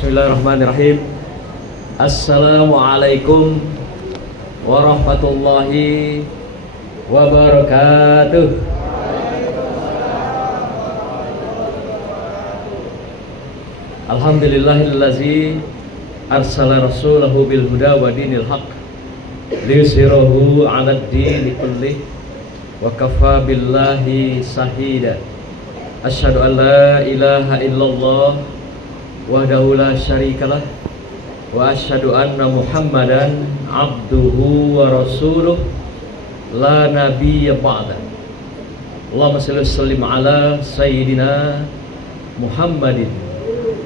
Bismillahirrahmanirrahim. Assalamualaikum warahmatullahi wabarakatuh. Alhamdulillahillazi arsala rasulahu bil huda wa dinil haq liyushirahu 'alad dini kullih wa kafa billahi shahida. Asyhadu an la ilaha illallah wahdahu la syarikalah wa asyhadu anna Muhammadan abduhu wa rasuluh la nabiyya ba'da. Allahumma shalli wa sallim ala sayyidina Muhammadin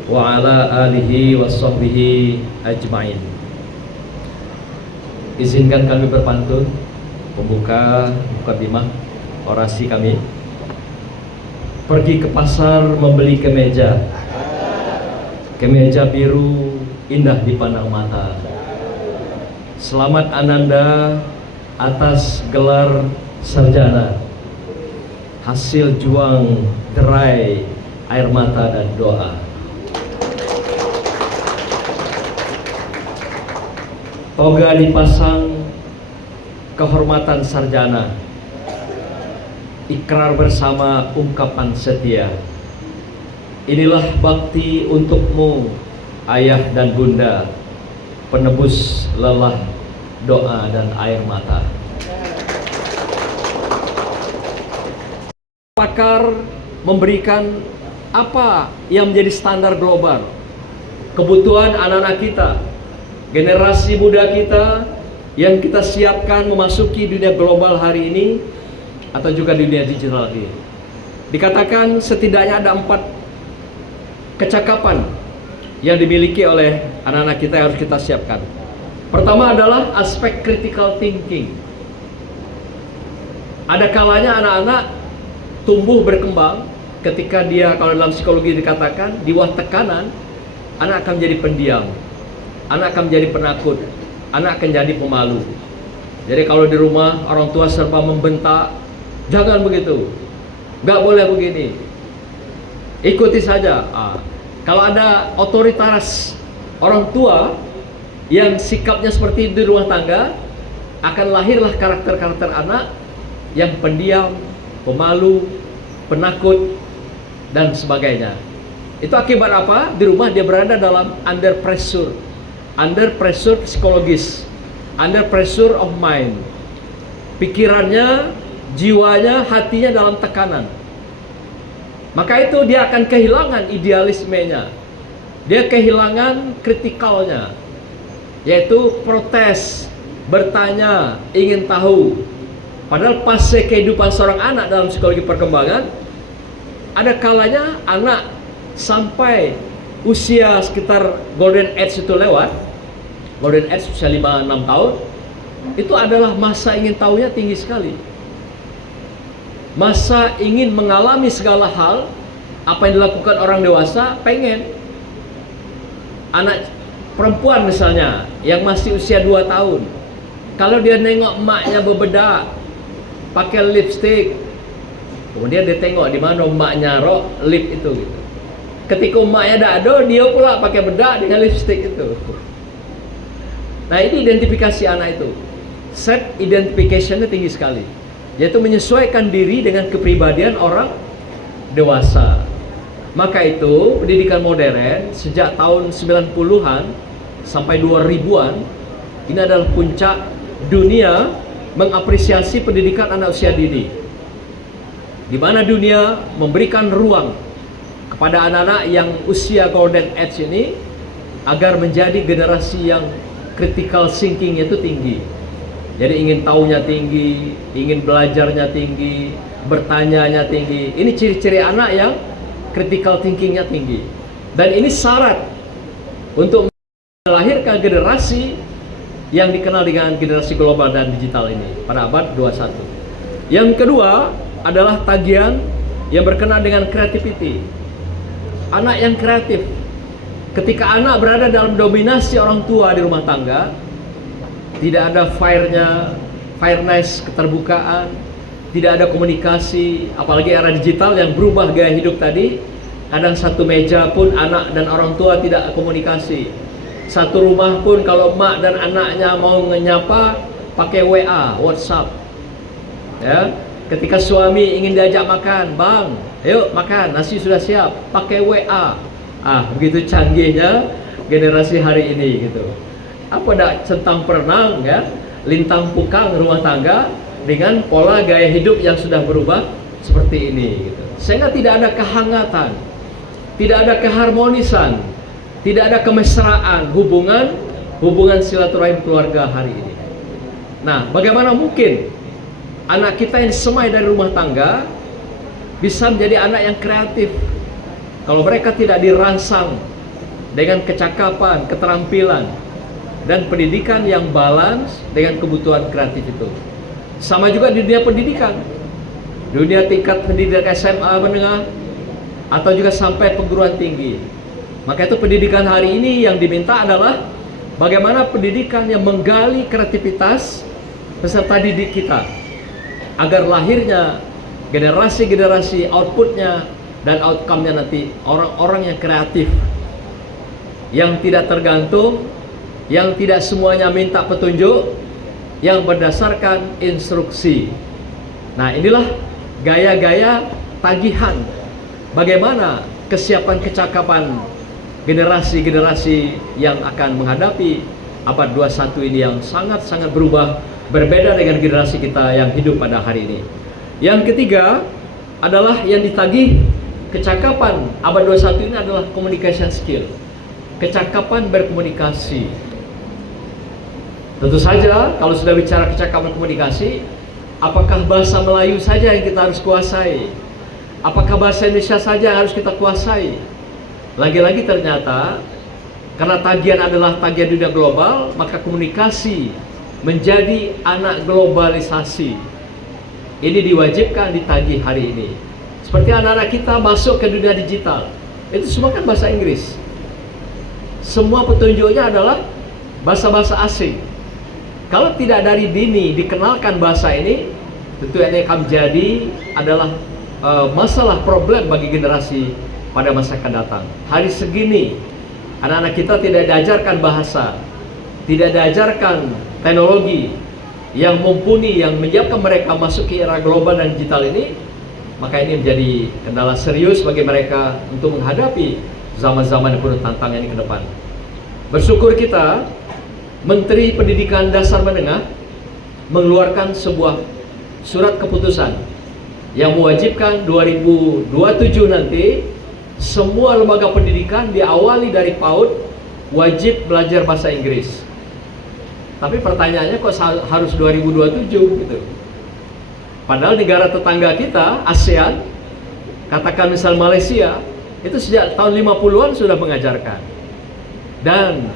wa ala alihi wa sahbihi ajma'in. Izinkan kami berpantun membuka mukadimah orasi kami. Pergi ke pasar membeli kemeja biru indah dipandang mata. Selamat Ananda atas gelar sarjana, hasil juang derai air mata dan doa. Toga dipasang, kehormatan sarjana, ikrar bersama ungkapan setia. Inilah bakti untukmu ayah dan bunda, penebus lelah doa dan air mata. Pakar memberikan apa yang menjadi standar global, kebutuhan anak-anak kita, generasi muda kita yang kita siapkan memasuki dunia global hari ini atau juga dunia digital ini. Dikatakan setidaknya ada 4 kecakapan yang dimiliki oleh anak-anak kita yang harus kita siapkan. Pertama adalah aspek critical thinking. Ada kalanya anak-anak tumbuh berkembang ketika dia, kalau dalam psikologi dikatakan, di bawah tekanan, anak akan menjadi pendiam, anak akan menjadi penakut, anak akan jadi pemalu. Jadi kalau di rumah orang tua serba membentak, jangan begitu, nggak boleh begini, ikuti saja. Kalau ada otoritas orang tua yang sikapnya seperti itu di rumah tangga, akan lahirlah karakter-karakter anak yang pendiam, pemalu, penakut, dan sebagainya. Itu akibat apa? Di rumah dia berada dalam under pressure psikologis, under pressure of mind. Pikirannya, jiwanya, hatinya dalam tekanan. Maka itu dia akan kehilangan idealismenya, dia kehilangan kritikalnya, yaitu protes, bertanya, ingin tahu. Padahal fase kehidupan seorang anak dalam psikologi perkembangan, ada kalanya anak sampai usia sekitar golden age itu lewat, golden age usia 5-6 tahun, itu adalah masa ingin tahunya tinggi sekali. Masa ingin mengalami segala hal, apa yang dilakukan orang dewasa, pengen. Anak perempuan misalnya, yang masih usia 2 tahun, kalau dia nengok emaknya bebedak, pakai lipstick, kemudian dia tengok di mana emaknya lip itu gitu. Ketika emaknya dado, dia pula pakai bedak dengan lipstick itu. Nah, ini identifikasi anak itu. Set identification-nya tinggi sekali, yaitu menyesuaikan diri dengan kepribadian orang dewasa. Maka itu pendidikan modern sejak tahun 90-an sampai 2000-an ini adalah puncak dunia mengapresiasi pendidikan anak usia dini, di mana dunia memberikan ruang kepada anak-anak yang usia golden age ini agar menjadi generasi yang critical thinking-nya itu tinggi. Jadi ingin tahunya tinggi, ingin belajarnya tinggi, bertanyanya tinggi. Ini ciri-ciri anak yang critical thinking-nya tinggi. Dan ini syarat untuk melahirkan generasi yang dikenal dengan generasi global dan digital ini pada abad 21. Yang kedua adalah tagihan yang berkenaan dengan creativity. Anak yang kreatif. Ketika anak berada dalam dominasi orang tua di rumah tangga, tidak ada fairness, keterbukaan, tidak ada komunikasi, apalagi era digital yang berubah gaya hidup tadi, Kadang satu meja pun anak dan orang tua tidak komunikasi. Satu rumah pun kalau mak dan anaknya mau menyapa pakai WA, WhatsApp. Ya, ketika suami ingin diajak makan, bang, yuk makan, nasi sudah siap, pakai WA. Begitu canggihnya generasi hari ini gitu. Apa dak centang perenang ya, lintang pukang rumah tangga dengan pola gaya hidup yang sudah berubah seperti ini gitu. Sehingga tidak ada kehangatan, tidak ada keharmonisan, tidak ada kemesraan hubungan silaturahim keluarga hari ini. Nah, bagaimana mungkin anak kita yang semai dari rumah tangga bisa menjadi anak yang kreatif kalau mereka tidak dirangsang dengan kecakapan, keterampilan, dan pendidikan yang balance dengan kebutuhan kreatif itu. Sama juga di dunia pendidikan, dunia tingkat pendidikan SMA menengah atau juga sampai perguruan tinggi. Maka itu pendidikan hari ini yang diminta adalah bagaimana pendidikan yang menggali kreativitas peserta didik kita agar lahirnya generasi-generasi outputnya dan outcome-nya nanti orang-orang yang kreatif, yang tidak tergantung, yang tidak semuanya minta petunjuk, yang berdasarkan instruksi. Nah, inilah gaya-gaya tagihan bagaimana kesiapan kecakapan generasi-generasi yang akan menghadapi abad 21 ini yang sangat-sangat berubah, berbeda dengan generasi kita yang hidup pada hari ini. Yang ketiga adalah yang ditagih kecakapan abad 21 ini adalah communication skill, kecakapan berkomunikasi. Tentu saja kalau sudah bicara kecakapan komunikasi, apakah bahasa Melayu saja yang kita harus kuasai? Apakah bahasa Indonesia saja yang harus kita kuasai? Lagi-lagi ternyata karena tagihan adalah tagihan dunia global, maka komunikasi menjadi anak globalisasi. Ini diwajibkan ditagih hari ini. Seperti anak-anak kita masuk ke dunia digital, itu semua kan bahasa Inggris. Semua petunjuknya adalah bahasa-bahasa asing. Kalau tidak dari dini dikenalkan bahasa ini, tentu ini akan menjadi adalah masalah problem bagi generasi pada masa akan datang. Hari segini anak-anak kita tidak diajarkan bahasa, tidak diajarkan teknologi yang mumpuni, yang menyiapkan mereka masuk ke era global dan digital ini, maka ini menjadi kendala serius bagi mereka untuk menghadapi zaman-zaman yang penuh tantangan ini ke depan. Bersyukur kita, Menteri Pendidikan Dasar Menengah mengeluarkan sebuah surat keputusan yang mewajibkan 2027 nanti semua lembaga pendidikan diawali dari PAUD wajib belajar bahasa Inggris. Tapi pertanyaannya kok harus 2027 gitu. Padahal negara tetangga kita, ASEAN, katakan misal Malaysia, itu sejak tahun 50-an sudah mengajarkan. Dan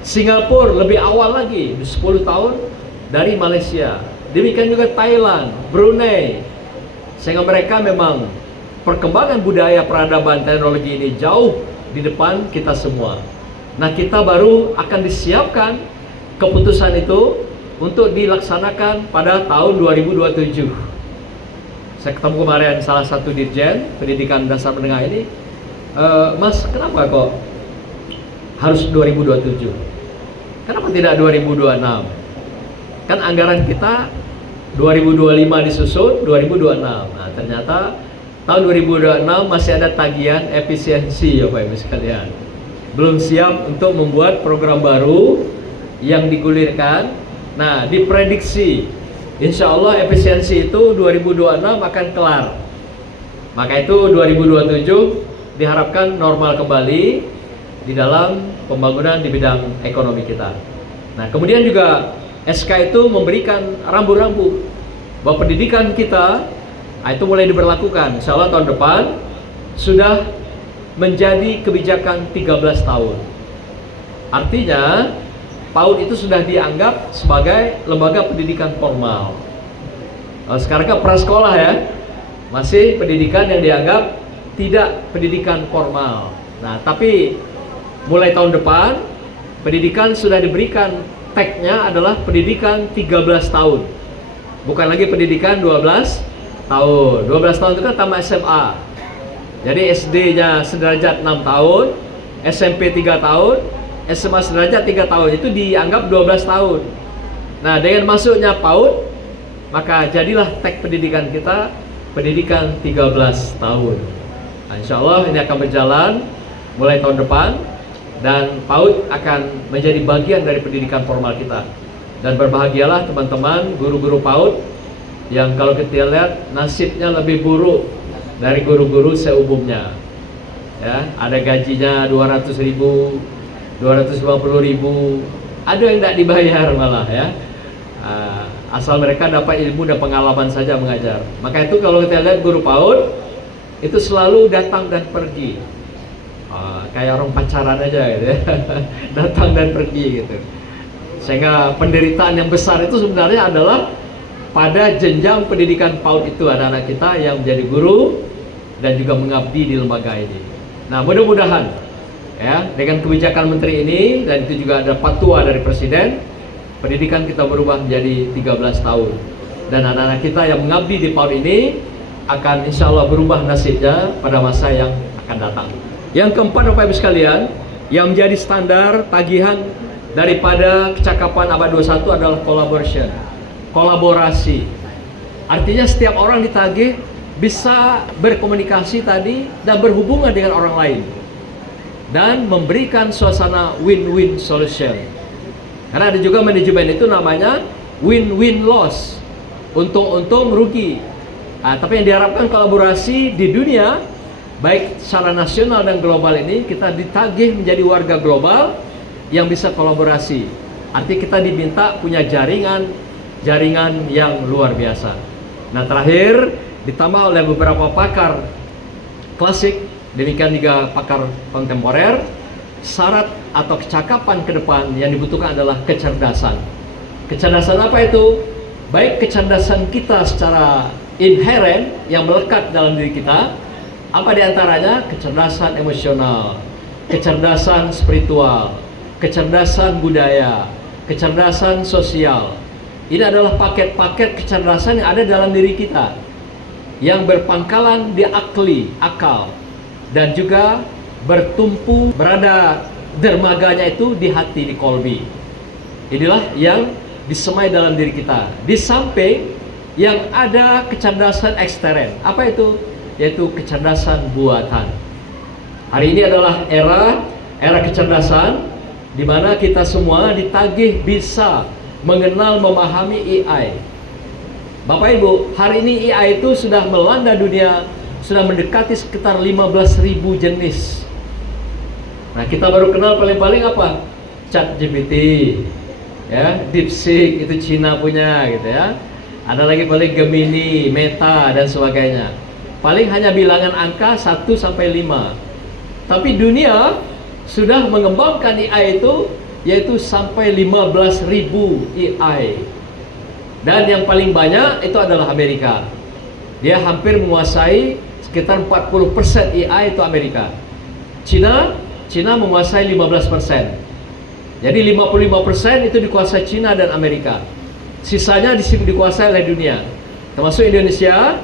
Singapura lebih awal lagi, 10 tahun dari Malaysia. Demikian juga Thailand, Brunei. Sehingga mereka memang perkembangan budaya, peradaban, teknologi ini jauh di depan kita semua. Nah, kita baru akan disiapkan keputusan itu untuk dilaksanakan pada tahun 2027. Saya ketemu kemarin salah satu dirjen pendidikan dasar menengah ini, Mas, kenapa kok harus 2027? Kenapa tidak 2026? Kan anggaran kita 2025 disusun, 2026. Nah, ternyata tahun 2026 masih ada tagihan efisiensi ya Pak Ibu sekalian. Belum siap untuk membuat program baru yang digulirkan. Nah, diprediksi insya Allah efisiensi itu 2026 akan kelar. Maka itu 2027 diharapkan normal kembali di dalam pembangunan di bidang ekonomi kita. Nah, kemudian juga SK itu memberikan rambu-rambu bahwa pendidikan kita itu mulai diberlakukan. Insya Allah tahun depan sudah menjadi kebijakan 13 tahun. Artinya PAUD itu sudah dianggap sebagai lembaga pendidikan formal. Sekarang kan prasekolah ya, masih pendidikan yang dianggap tidak pendidikan formal. Nah, tapi mulai tahun depan pendidikan sudah diberikan tagnya adalah pendidikan 13 tahun. Bukan lagi pendidikan 12 tahun. 12 tahun itu kan tamat SMA. Jadi SD-nya sederajat 6 tahun, SMP 3 tahun, SMA sederajat 3 tahun, itu dianggap 12 tahun. Nah, dengan masuknya PAUD, maka jadilah tag pendidikan kita, pendidikan 13 tahun. Nah, insya Allah ini akan berjalan mulai tahun depan, dan PAUD akan menjadi bagian dari pendidikan formal kita. Dan berbahagialah teman-teman guru-guru PAUD yang kalau kita lihat nasibnya lebih buruk dari guru-guru seumumnya. Ya, ada gajinya 200.000, 250.000, ada yang tidak dibayar malah ya. Asal mereka dapat ilmu dan pengalaman saja mengajar. Maka itu kalau kita lihat guru PAUD itu selalu datang dan pergi. Kayak orang pacaran aja gitu ya. Datang dan pergi gitu. Sehingga penderitaan yang besar itu sebenarnya adalah pada jenjang pendidikan PAUD itu, anak-anak kita yang menjadi guru dan juga mengabdi di lembaga ini. Nah, mudah-mudahan ya dengan kebijakan menteri ini, dan itu juga ada fatwa dari presiden, pendidikan kita berubah menjadi 13 tahun. Dan anak-anak kita yang mengabdi di PAUD ini akan insya Allah berubah nasibnya pada masa yang akan datang. Yang keempat, Bapak Ibu sekalian, yang menjadi standar tagihan daripada kecakapan abad 21 adalah collaboration, kolaborasi. Artinya setiap orang ditagih bisa berkomunikasi tadi dan berhubungan dengan orang lain dan memberikan suasana win-win solution. Karena ada juga manajemen itu namanya win-win loss, untung-untung rugi. Tapi yang diharapkan kolaborasi di dunia, baik secara nasional dan global ini, kita ditagih menjadi warga global yang bisa kolaborasi. Artinya kita diminta punya jaringan yang luar biasa. Nah, terakhir ditambah oleh beberapa pakar klasik, demikian juga pakar kontemporer, syarat atau kecakapan ke depan yang dibutuhkan adalah kecerdasan. Kecerdasan apa itu? Baik kecerdasan kita secara inherent yang melekat dalam diri kita, apa diantaranya? Kecerdasan emosional, kecerdasan spiritual, kecerdasan budaya, kecerdasan sosial. Ini adalah paket-paket kecerdasan yang ada dalam diri kita, yang berpangkalan di akal, dan juga bertumpu, berada dermaganya itu di hati, di kolbi. Inilah yang disemai dalam diri kita. Di samping yang ada kecerdasan ekstern. Apa itu? Yaitu kecerdasan buatan. Hari ini adalah era kecerdasan di mana kita semua ditagih bisa mengenal, memahami AI. Bapak Ibu, hari ini AI itu sudah melanda dunia, sudah mendekati sekitar 15.000 jenis. Nah, kita baru kenal paling-paling apa? ChatGPT, ya, DeepSeek itu Cina punya gitu ya. Ada lagi paling Gemini, Meta dan sebagainya. Paling hanya bilangan angka 1 sampai 5. Tapi dunia sudah mengembangkan AI itu, yaitu sampai 15.000 AI. Dan yang paling banyak itu adalah Amerika. Dia hampir menguasai sekitar 40% AI itu Amerika. Cina menguasai 15%. Jadi 55% itu dikuasai Cina dan Amerika. Sisanya dikuasai oleh dunia. Termasuk Indonesia,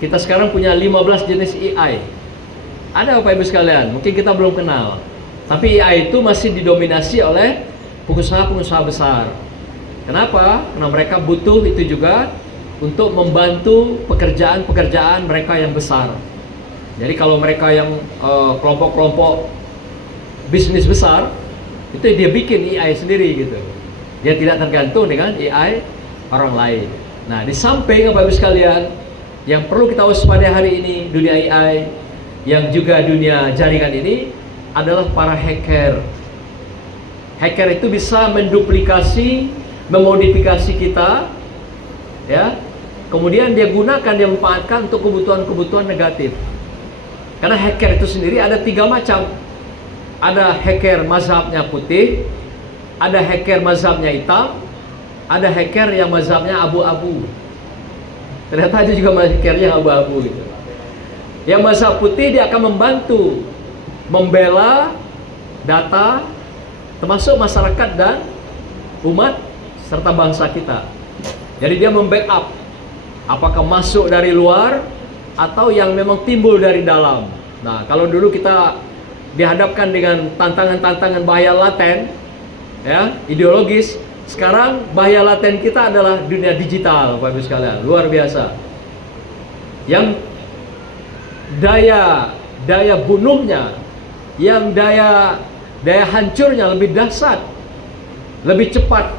kita sekarang punya 15 jenis AI. Ada Bapak Ibu sekalian, mungkin kita belum kenal. Tapi AI itu masih didominasi oleh pengusaha-pengusaha besar. Kenapa? Karena mereka butuh itu juga untuk membantu pekerjaan-pekerjaan mereka yang besar. Jadi kalau mereka yang kelompok-kelompok bisnis besar, itu dia bikin AI sendiri gitu. Dia tidak tergantung dengan AI orang lain. Nah, di samping Bapak Ibu sekalian, yang perlu kita waspadai hari ini dunia AI, yang juga dunia jaringan ini adalah para hacker. Hacker itu bisa menduplikasi, memodifikasi kita, ya. Kemudian dia gunakan, dia manfaatkan untuk kebutuhan-kebutuhan negatif. Karena hacker itu sendiri ada 3 macam. Ada hacker mazhabnya putih, ada hacker mazhabnya hitam, ada hacker yang mazhabnya abu-abu. Ternyata ada juga hacker yang abu-abu gitu. Yang mazhab putih dia akan membantu membela data termasuk masyarakat dan umat serta bangsa kita. Jadi dia membackup apakah masuk dari luar atau yang memang timbul dari dalam. Nah, kalau dulu kita dihadapkan dengan tantangan-tantangan bahaya laten, ya, ideologis, sekarang bahaya laten kita adalah dunia digital, Bapak Ibu sekalian, luar biasa. Yang daya bunuhnya, yang daya hancurnya lebih dahsyat, lebih cepat.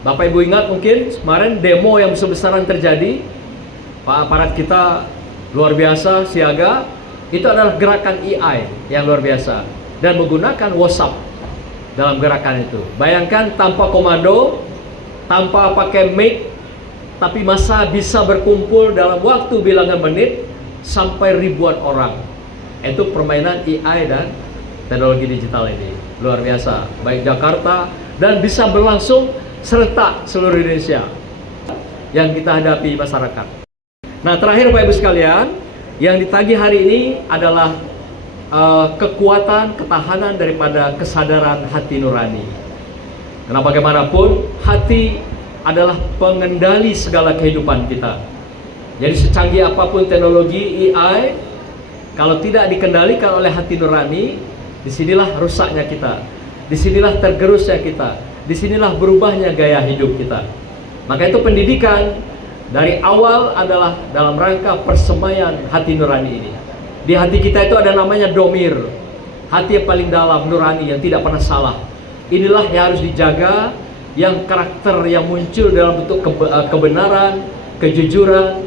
Bapak Ibu ingat mungkin kemarin demo yang besar-besaran terjadi, Pak aparat kita luar biasa siaga, itu adalah gerakan AI yang luar biasa dan menggunakan WhatsApp dalam gerakan itu. Bayangkan tanpa komando, tanpa pakai mic, tapi massa bisa berkumpul dalam waktu bilangan menit sampai ribuan orang. Itu permainan AI dan teknologi digital ini luar biasa, baik Jakarta dan bisa berlangsung serentak seluruh Indonesia yang kita hadapi masyarakat. Nah, terakhir Bapak Ibu sekalian, yang ditagih hari ini adalah kekuatan, ketahanan daripada kesadaran hati nurani. Karena bagaimanapun hati adalah pengendali segala kehidupan kita. Jadi secanggih apapun teknologi AI, kalau tidak dikendalikan oleh hati nurani, disinilah rusaknya kita, disinilah tergerusnya kita, disinilah berubahnya gaya hidup kita. Maka itu pendidikan dari awal adalah dalam rangka persemaian hati nurani ini. Di hati kita itu ada namanya domir, hati yang paling dalam, nurani, yang tidak pernah salah. Inilah yang harus dijaga, yang karakter yang muncul dalam bentuk kebenaran, kejujuran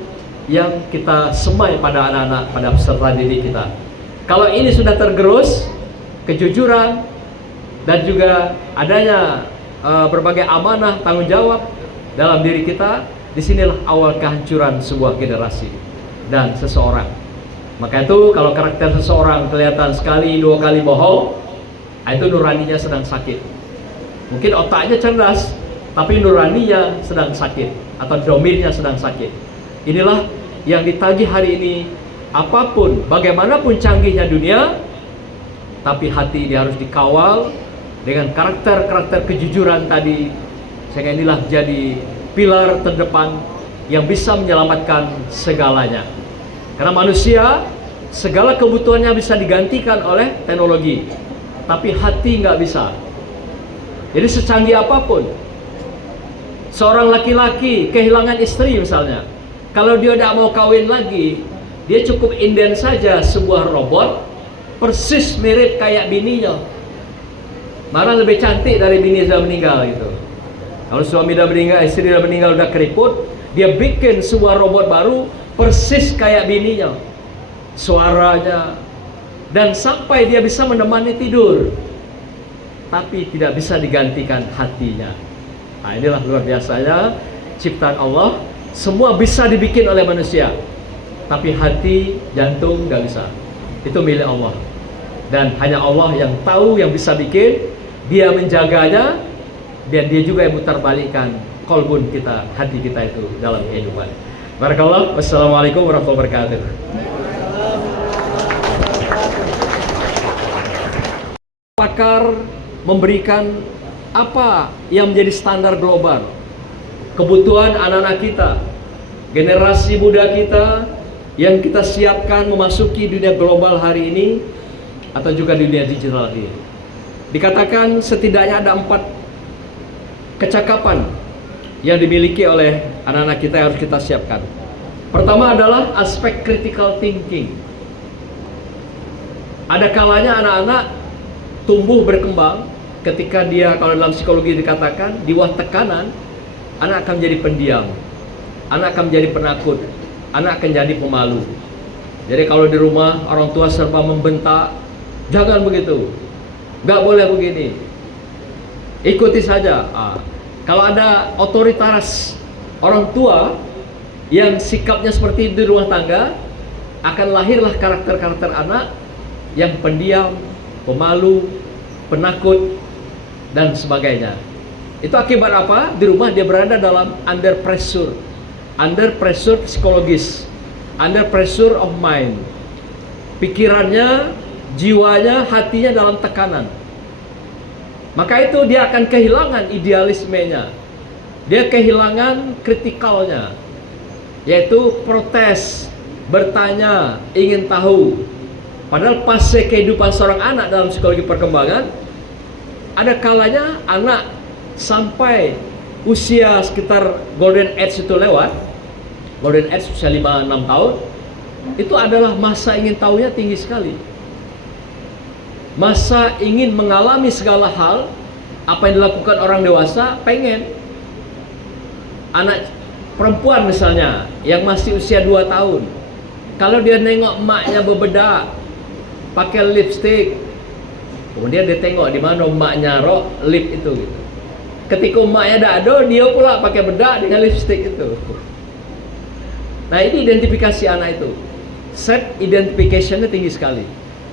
yang kita semai pada anak-anak, pada peserta didik kita. Kalau ini sudah tergerus, kejujuran dan juga adanya berbagai amanah, tanggung jawab dalam diri kita, disinilah awal kehancuran sebuah generasi dan seseorang. Maka itu kalau karakter seseorang kelihatan sekali, dua kali bohong, itu nuraninya sedang sakit. Mungkin otaknya cerdas, tapi nuraninya sedang sakit atau domirnya sedang sakit. Inilah yang ditagih hari ini. Apapun, bagaimanapun canggihnya dunia, tapi hati dia harus dikawal dengan karakter-karakter kejujuran tadi, sehingga inilah jadi pilar terdepan yang bisa menyelamatkan segalanya. Karena manusia, segala kebutuhannya bisa digantikan oleh teknologi, tapi hati nggak bisa. Jadi secanggih apapun, seorang laki-laki kehilangan istri misalnya, kalau dia tidak mau kawin lagi, dia cukup inden saja sebuah robot persis mirip kayak bininya, malah lebih cantik dari bini yang sudah meninggal gitu. Kalau suami sudah meninggal, istri sudah meninggal, sudah keriput, dia bikin sebuah robot baru persis kayak bininya, suaranya, dan sampai dia bisa menemani tidur, tapi tidak bisa digantikan hatinya. Nah, inilah luar biasanya ciptaan Allah. Semua bisa dibikin oleh manusia, tapi hati, jantung nggak bisa. Itu milik Allah, dan hanya Allah yang tahu, yang bisa bikin. Dia menjaganya, dan dia juga yang mutar balikkan kolbun kita, hati kita itu dalam kehidupan. Barakallah. Wassalamualaikum warahmatullahi wabarakatuh. Pakar memberikan apa yang menjadi standar global kebutuhan anak-anak kita, generasi muda kita yang kita siapkan memasuki dunia global hari ini atau juga dunia digital ini. Dikatakan setidaknya ada 4 kecakapan yang dimiliki oleh anak-anak kita yang harus kita siapkan. Pertama adalah aspek critical thinking. Ada kalanya anak-anak tumbuh berkembang ketika dia, kalau dalam psikologi dikatakan, di bawah tekanan, anak akan menjadi pendiam, anak akan menjadi penakut, anak akan jadi pemalu. Jadi kalau di rumah orang tua serba membentak, jangan begitu, nggak boleh begini, ikuti saja. Kalau ada otoritas orang tua yang sikapnya seperti itu di rumah tangga, akan lahirlah karakter-karakter anak yang pendiam, pemalu, penakut, dan sebagainya. Itu akibat apa? Di rumah dia berada dalam under pressure psikologis, under pressure of mind. Pikirannya, jiwanya, hatinya dalam tekanan. Maka itu dia akan kehilangan idealismenya, dia kehilangan kritikalnya, yaitu protes, bertanya, ingin tahu. Padahal fase kehidupan seorang anak dalam psikologi perkembangan, ada kalanya anak sampai usia sekitar golden age itu lewat, golden age usia 5-6 tahun, itu adalah masa ingin tahunya tinggi sekali. Masa ingin mengalami segala hal, apa yang dilakukan orang dewasa, pengen. Anak perempuan misalnya, yang masih usia 2 tahun, kalau dia nengok emaknya bebedak, pakai lipstick, kemudian dia tengok di mana emaknya rok lip itu gitu. Ketika emaknya dah ada, dia pula pakai bedak dengan lipstick itu. Nah, ini identifikasi anak itu. Self identification-nya tinggi sekali,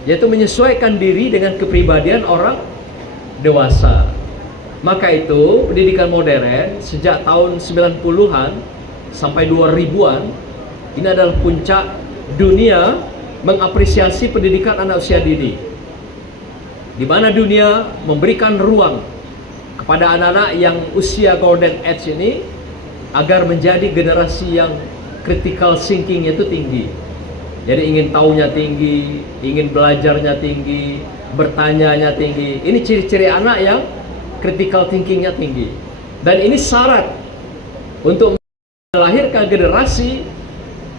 yaitu menyesuaikan diri dengan kepribadian orang dewasa. Maka itu pendidikan modern sejak tahun 90-an sampai 2000-an ini adalah puncak dunia mengapresiasi pendidikan anak usia dini, di mana dunia memberikan ruang kepada anak-anak yang usia golden age ini agar menjadi generasi yang critical thinking-nya itu tinggi. Jadi ingin tahunya tinggi, ingin belajarnya tinggi, bertanyanya tinggi. Ini ciri-ciri anak yang critical thinking-nya tinggi. Dan ini syarat untuk melahirkan generasi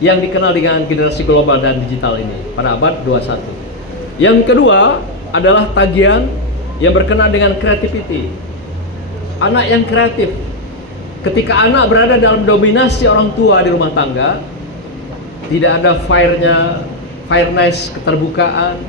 yang dikenal dengan generasi global dan digital ini pada abad 21. Yang kedua adalah tagihan yang berkenaan dengan creativity. Anak yang kreatif. Ketika anak berada dalam dominasi orang tua di rumah tangga, tidak ada fairness, keterbukaan,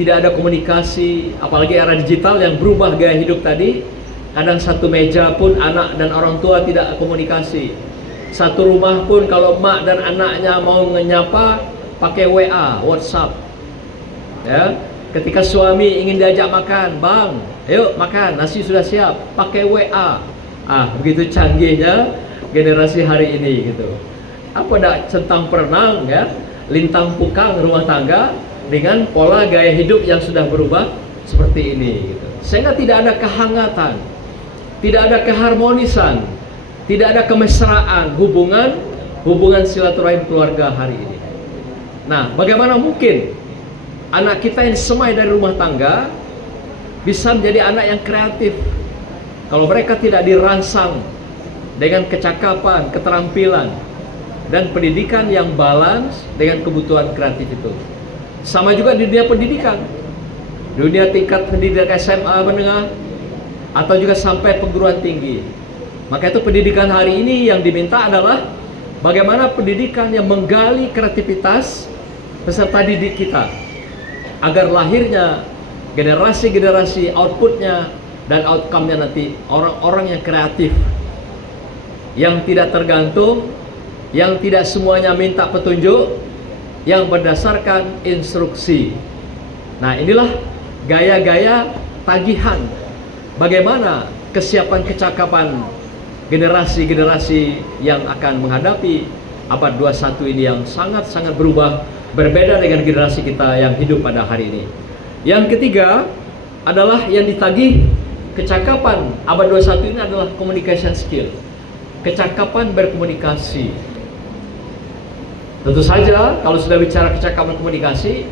tidak ada komunikasi, apalagi era digital yang berubah gaya hidup tadi. Kadang satu meja pun anak dan orang tua tidak komunikasi. Satu rumah pun kalau emak dan anaknya mau menyapa pakai WA, WhatsApp. Ya, ketika suami ingin diajak makan, "Bang, ayo makan, nasi sudah siap," pakai WA. Begitu canggihnya generasi hari ini gitu. Apa dak centang perenang ya, lintang pukang rumah tangga dengan pola gaya hidup yang sudah berubah seperti ini gitu. Sehingga tidak ada kehangatan, tidak ada keharmonisan, tidak ada kemesraan hubungan silaturahim keluarga hari ini. Nah, bagaimana mungkin anak kita yang semai dari rumah tangga bisa menjadi anak yang kreatif kalau mereka tidak dirangsang dengan kecakapan, keterampilan, dan pendidikan yang balance dengan kebutuhan kreatif itu. Sama juga di dunia pendidikan, dunia tingkat pendidikan SMA menengah atau juga sampai perguruan tinggi. Maka itu pendidikan hari ini yang diminta adalah bagaimana pendidikan yang menggali kreativitas peserta didik kita agar lahirnya generasi-generasi outputnya dan outcome-nya nanti orang-orang yang kreatif, yang tidak tergantung, yang tidak semuanya minta petunjuk, yang berdasarkan instruksi. Nah, inilah gaya-gaya tagihan bagaimana kesiapan kecakapan generasi-generasi yang akan menghadapi abad 21 ini yang sangat-sangat berubah, berbeda dengan generasi kita yang hidup pada hari ini. Yang ketiga adalah yang ditagih kecakapan abad 21 ini adalah communication skill, kecakapan berkomunikasi. Tentu saja kalau sudah bicara kecakapan komunikasi,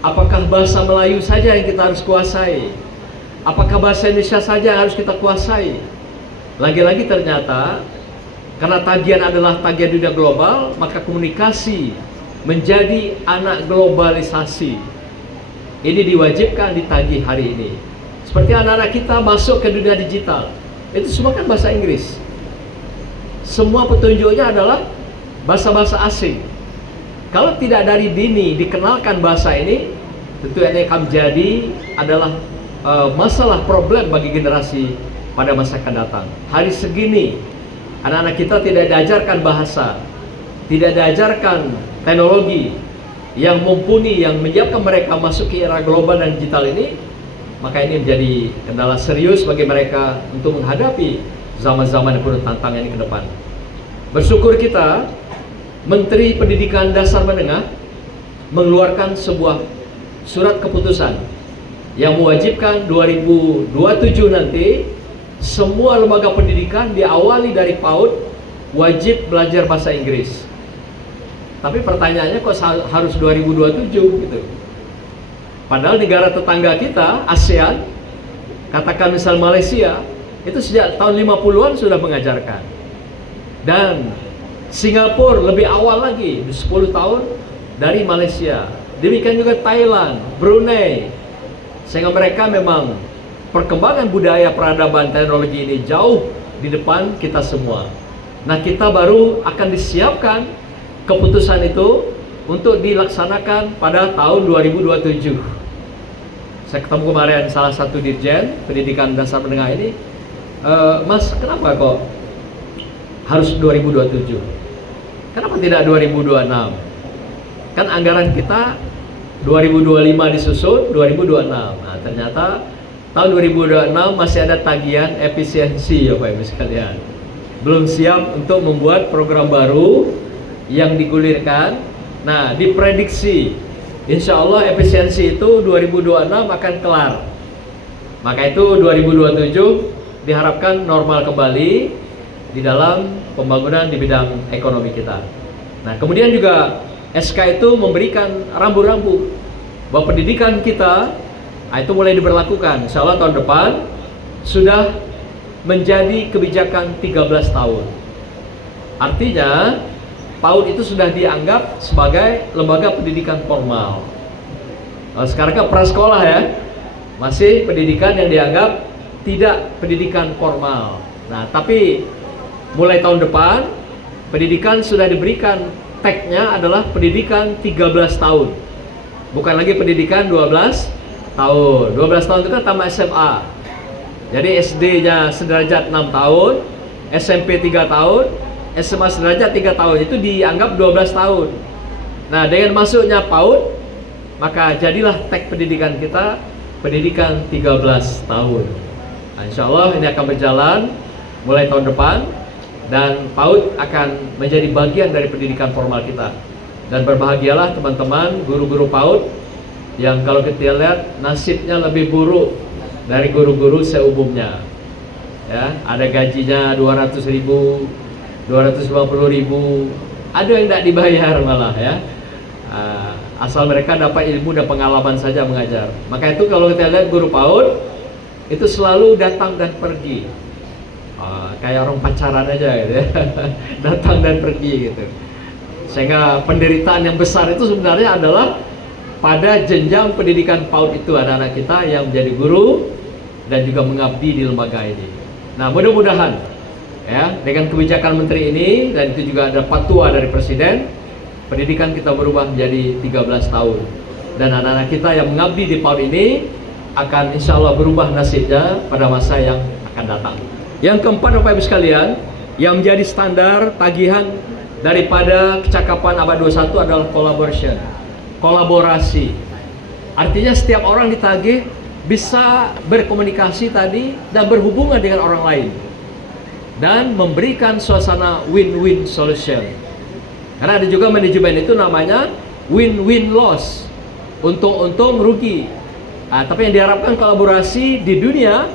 apakah bahasa Melayu saja yang kita harus kuasai? Apakah bahasa Indonesia saja yang harus kita kuasai? Lagi-lagi ternyata karena tagihan adalah tagihan dunia global, maka komunikasi menjadi anak globalisasi. Ini diwajibkan ditagih hari ini. Seperti anak-anak kita masuk ke dunia digital, itu semua kan bahasa Inggris. Semua petunjuknya adalah bahasa-bahasa asing. Kalau tidak dari dini dikenalkan bahasa ini, tentu ini akan menjadi adalah masalah problem bagi generasi pada masa akan datang. Hari segini anak-anak kita tidak diajarkan bahasa, tidak diajarkan teknologi yang mumpuni yang menyiapkan mereka masuk ke era global dan digital ini, maka ini menjadi kendala serius bagi mereka untuk menghadapi zaman-zaman yang penuh tantangan ini ke depan. Bersyukur kita Menteri Pendidikan Dasar Menengah mengeluarkan sebuah surat keputusan yang mewajibkan 2027 nanti semua lembaga pendidikan diawali dari PAUD wajib belajar bahasa Inggris. Tapi pertanyaannya kok harus 2027 gitu. Padahal negara tetangga kita, ASEAN, katakan misal Malaysia, itu sejak tahun 50-an sudah mengajarkan. Dan Singapura lebih awal lagi, 10 tahun dari Malaysia. Demikian juga Thailand, Brunei. Sehingga mereka memang perkembangan budaya, peradaban, teknologi ini jauh di depan kita semua. Nah, kita baru akan disiapkan keputusan itu untuk dilaksanakan pada tahun 2027. Saya ketemu kemarin salah satu dirjen pendidikan dasar menengah ini, Mas, kenapa kok harus 2027? Kenapa tidak 2026? Kan anggaran kita 2025 disusun, 2026. Nah, ternyata tahun 2026 masih ada tagihan efisiensi ya Pak Ibu sekalian. Belum siap untuk membuat program baru yang digulirkan. Nah, diprediksi insya Allah efisiensi itu 2026 akan kelar. Maka itu 2027 diharapkan normal kembali di dalam pembangunan di bidang ekonomi kita. Nah, kemudian juga SK itu memberikan rambu-rambu bahwa pendidikan kita itu mulai diberlakukan. Insya Allah tahun depan sudah menjadi kebijakan 13 tahun. Artinya PAUD itu sudah dianggap sebagai lembaga pendidikan formal. Sekarang kan prasekolah ya, masih pendidikan yang dianggap tidak pendidikan formal. Nah, tapi mulai tahun depan pendidikan sudah diberikan tagnya adalah pendidikan 13 tahun. Bukan lagi pendidikan 12 tahun. 12 tahun itu kan tamat SMA. Jadi SD-nya sederajat 6 tahun, SMP 3 tahun, SMA sederajat 3 tahun. Itu dianggap 12 tahun. Nah, dengan masuknya PAUD, maka jadilah tag pendidikan kita pendidikan 13 tahun. Nah, insya Allah ini akan berjalan mulai tahun depan, dan PAUD akan menjadi bagian dari pendidikan formal kita. Dan berbahagialah teman-teman guru-guru PAUD yang kalau kita lihat nasibnya lebih buruk dari guru-guru seumumnya. Ya, ada gajinya 200.000, 250.000, ada yang tidak dibayar malah ya. Asal mereka dapat ilmu dan pengalaman saja mengajar. Maka itu kalau kita lihat guru PAUD itu selalu datang dan pergi. Kayak orang pacaran aja gitu ya. Datang dan pergi gitu. Sehingga penderitaan yang besar itu sebenarnya adalah pada jenjang pendidikan PAUD itu, anak-anak kita yang menjadi guru dan juga mengabdi di lembaga ini. Nah, mudah-mudahan ya dengan kebijakan menteri ini, dan itu juga ada fatwa dari presiden, pendidikan kita berubah menjadi 13 tahun. Dan anak-anak kita yang mengabdi di PAUD ini akan insya Allah berubah nasibnya pada masa yang akan datang. Yang keempat, Bapak Ibu sekalian, yang menjadi standar tagihan daripada kecakapan abad 21 adalah collaboration, kolaborasi. Artinya setiap orang ditagih bisa berkomunikasi tadi dan berhubungan dengan orang lain dan memberikan suasana win-win solution. Karena ada juga manajemen itu namanya win-win loss, untung-untung rugi. Tapi yang diharapkan kolaborasi di dunia,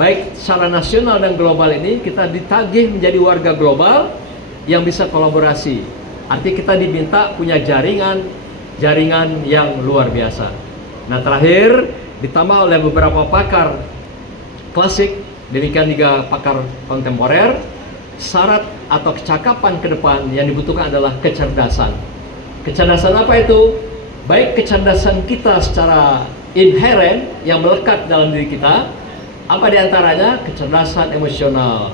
baik secara nasional dan global ini, kita ditagih menjadi warga global yang bisa kolaborasi. Artinya kita diminta punya jaringan yang luar biasa. Nah, terakhir ditambah oleh beberapa pakar klasik, demikian juga pakar kontemporer, syarat atau kecakapan ke depan yang dibutuhkan adalah kecerdasan. Kecerdasan apa itu? Baik kecerdasan kita secara inheren yang melekat dalam diri kita, apa diantaranya? Kecerdasan emosional,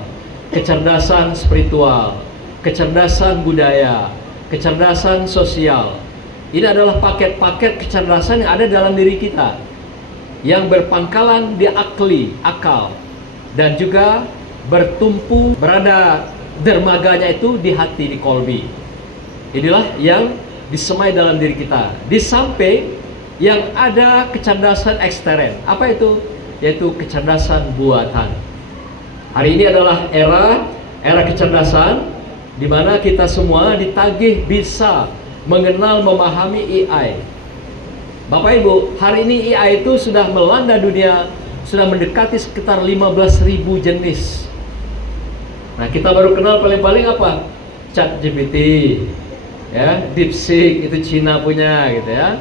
kecerdasan spiritual, kecerdasan budaya, kecerdasan sosial. Ini adalah paket-paket kecerdasan yang ada dalam diri kita, yang berpangkalan di akal, dan juga bertumpu berada dermaganya itu di hati, di kolbi. Inilah yang disemai dalam diri kita. Di samping yang ada kecerdasan ekstern. Apa itu? Yaitu kecerdasan buatan. Hari ini adalah era kecerdasan di mana kita semua ditagih bisa mengenal, memahami AI. Bapak Ibu, hari ini AI itu sudah melanda dunia, sudah mendekati sekitar 15.000 jenis. Nah, kita baru kenal paling-paling apa? ChatGPT, ya, DeepSeek itu Cina punya, gitu ya.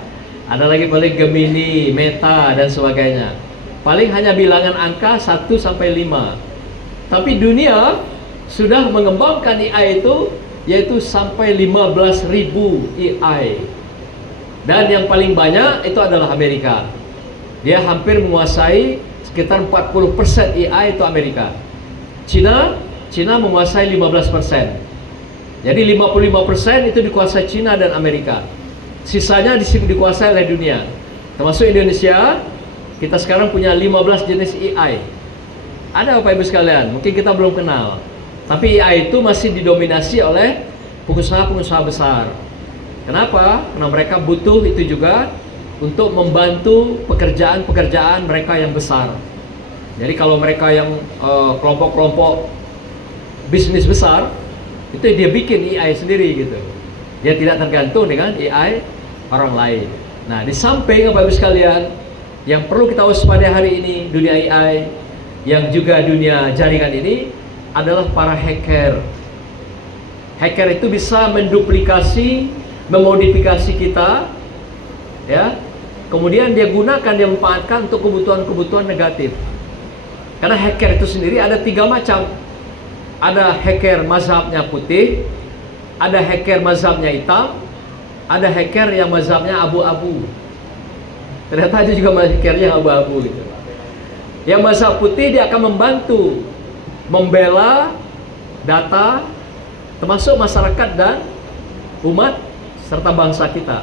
Ada lagi paling Gemini, Meta dan sebagainya. Paling hanya bilangan angka 1 sampai 5. Tapi dunia sudah mengembangkan AI itu yaitu sampai 15.000 AI. Dan yang paling banyak itu adalah Amerika. Dia hampir menguasai sekitar 40% AI itu Amerika. Cina menguasai 15%. Jadi 55% itu dikuasai Cina dan Amerika. Sisanya dikuasai oleh dunia. Termasuk Indonesia, kita sekarang punya 15 jenis AI. Ada Bapak Ibu sekalian, mungkin kita belum kenal. Tapi AI itu masih didominasi oleh pengusaha-pengusaha besar. Kenapa? Karena mereka butuh itu juga untuk membantu pekerjaan-pekerjaan mereka yang besar. Jadi kalau mereka yang kelompok-kelompok bisnis besar, itu dia bikin AI sendiri gitu. Dia tidak tergantung dengan AI orang lain. Nah, di samping Bapak Ibu sekalian, yang perlu kita waspadai hari ini dunia AI, yang juga dunia jaringan ini adalah para hacker. Hacker itu bisa menduplikasi, memodifikasi kita, ya. Kemudian dia gunakan, dia manfaatkan untuk kebutuhan-kebutuhan negatif. Karena hacker itu sendiri ada 3 macam. Ada hacker mazhabnya putih, ada hacker mazhabnya hitam, ada hacker yang mazhabnya abu-abu. Ternyata ada juga hackernya abu-abu gitu. Yang mazhab putih dia akan membantu membela data termasuk masyarakat dan umat serta bangsa kita.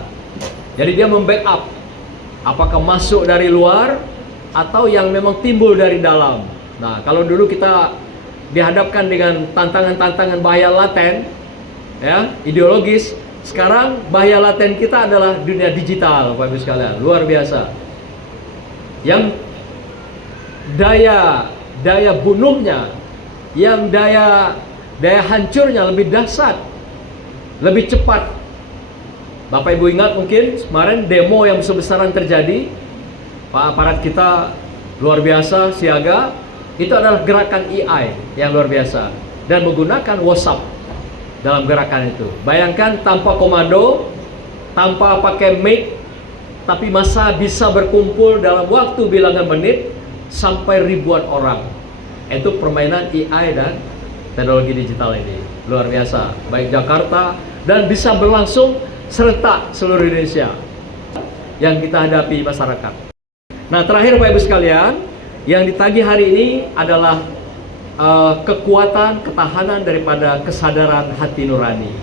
Jadi dia membackup apakah masuk dari luar atau yang memang timbul dari dalam. Nah, kalau dulu kita dihadapkan dengan tantangan-tantangan bahaya laten, ya, ideologis. Sekarang bahaya laten kita adalah dunia digital, Bapak Ibu sekalian, luar biasa. Yang daya bunuhnya, yang daya hancurnya lebih dahsyat, lebih cepat. Bapak Ibu ingat mungkin kemarin demo yang besar-besaran terjadi, Pak aparat kita luar biasa siaga. Itu adalah gerakan AI yang luar biasa dan menggunakan WhatsApp dalam gerakan itu. Bayangkan tanpa komando, tanpa pakai mic, tapi massa bisa berkumpul dalam waktu bilangan menit sampai ribuan orang. Itu permainan AI dan teknologi digital ini luar biasa. Baik Jakarta dan bisa berlangsung serentak seluruh Indonesia yang kita hadapi masyarakat. Nah, terakhir Bapak Ibu sekalian, yang ditagih hari ini adalah kekuatan, ketahanan daripada kesadaran hati nurani.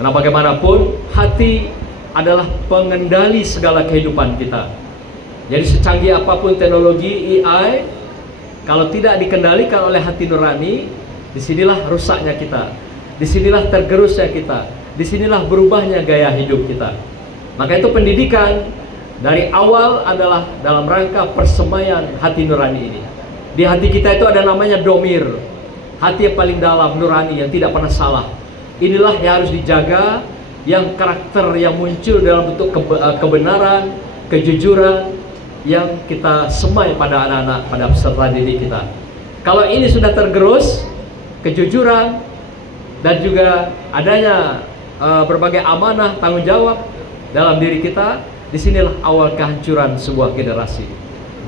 Karena bagaimanapun, hati adalah pengendali segala kehidupan kita. Jadi secanggih apapun teknologi AI, kalau tidak dikendalikan oleh hati nurani, disinilah rusaknya kita, disinilah tergerusnya kita, disinilah berubahnya gaya hidup kita. Maka itu pendidikan dari awal adalah dalam rangka persemaian hati nurani ini. Di hati kita itu ada namanya domir, hati yang paling dalam, nurani, yang tidak pernah salah. Inilah yang harus dijaga, yang karakter yang muncul dalam bentuk kebenaran, kejujuran, yang kita semai pada anak-anak, pada peserta didik kita. Kalau ini sudah tergerus, kejujuran, dan juga adanya berbagai amanah, tanggung jawab dalam diri kita, disinilah awal kehancuran sebuah generasi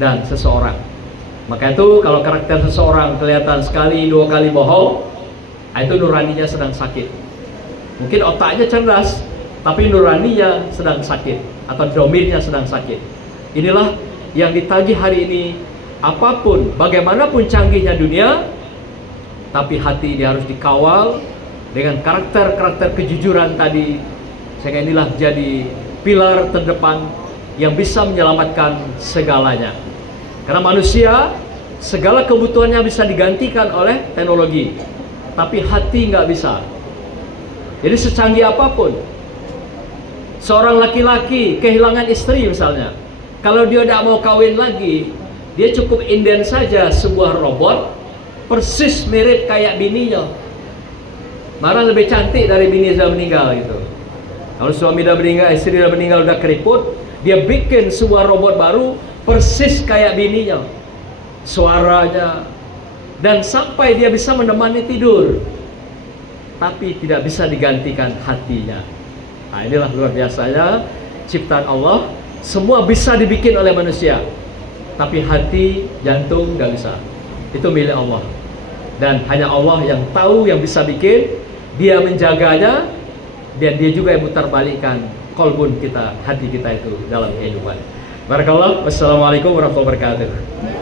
dan seseorang. Maka itu kalau karakter seseorang kelihatan sekali, 2 kali bohong, itu nuraninya sedang sakit. Mungkin otaknya cerdas, tapi nuraninya sedang sakit, atau domirnya sedang sakit. Inilah yang ditagih hari ini. Apapun, bagaimanapun canggihnya dunia, tapi hati dia harus dikawal dengan karakter-karakter kejujuran tadi, sehingga inilah jadi pilar terdepan yang bisa menyelamatkan segalanya. Karena manusia, segala kebutuhannya bisa digantikan oleh teknologi, tapi hati nggak bisa. Jadi secanggih apapun, seorang laki-laki kehilangan istri misalnya, kalau dia tidak mau kawin lagi, dia cukup inden saja sebuah robot, persis mirip kayak bininya, malah lebih cantik dari bini sudah meninggal gitu. Kalau suami dah meninggal, istri dah meninggal, udah keriput, dia bikin sebuah robot baru persis kayak bininya, suaranya, dan sampai dia bisa menemani tidur, tapi tidak bisa digantikan hatinya. Nah, inilah luar biasanya ciptaan Allah, semua bisa dibikin oleh manusia, tapi hati, jantung nggak bisa. Itu milik Allah, dan hanya Allah yang tahu, yang bisa bikin. Dia menjaganya, dan dia juga yang putar balikkan kolbun kita, hati kita itu dalam kehidupan. Barakallah. Wassalamualaikum warahmatullahi wabarakatuh.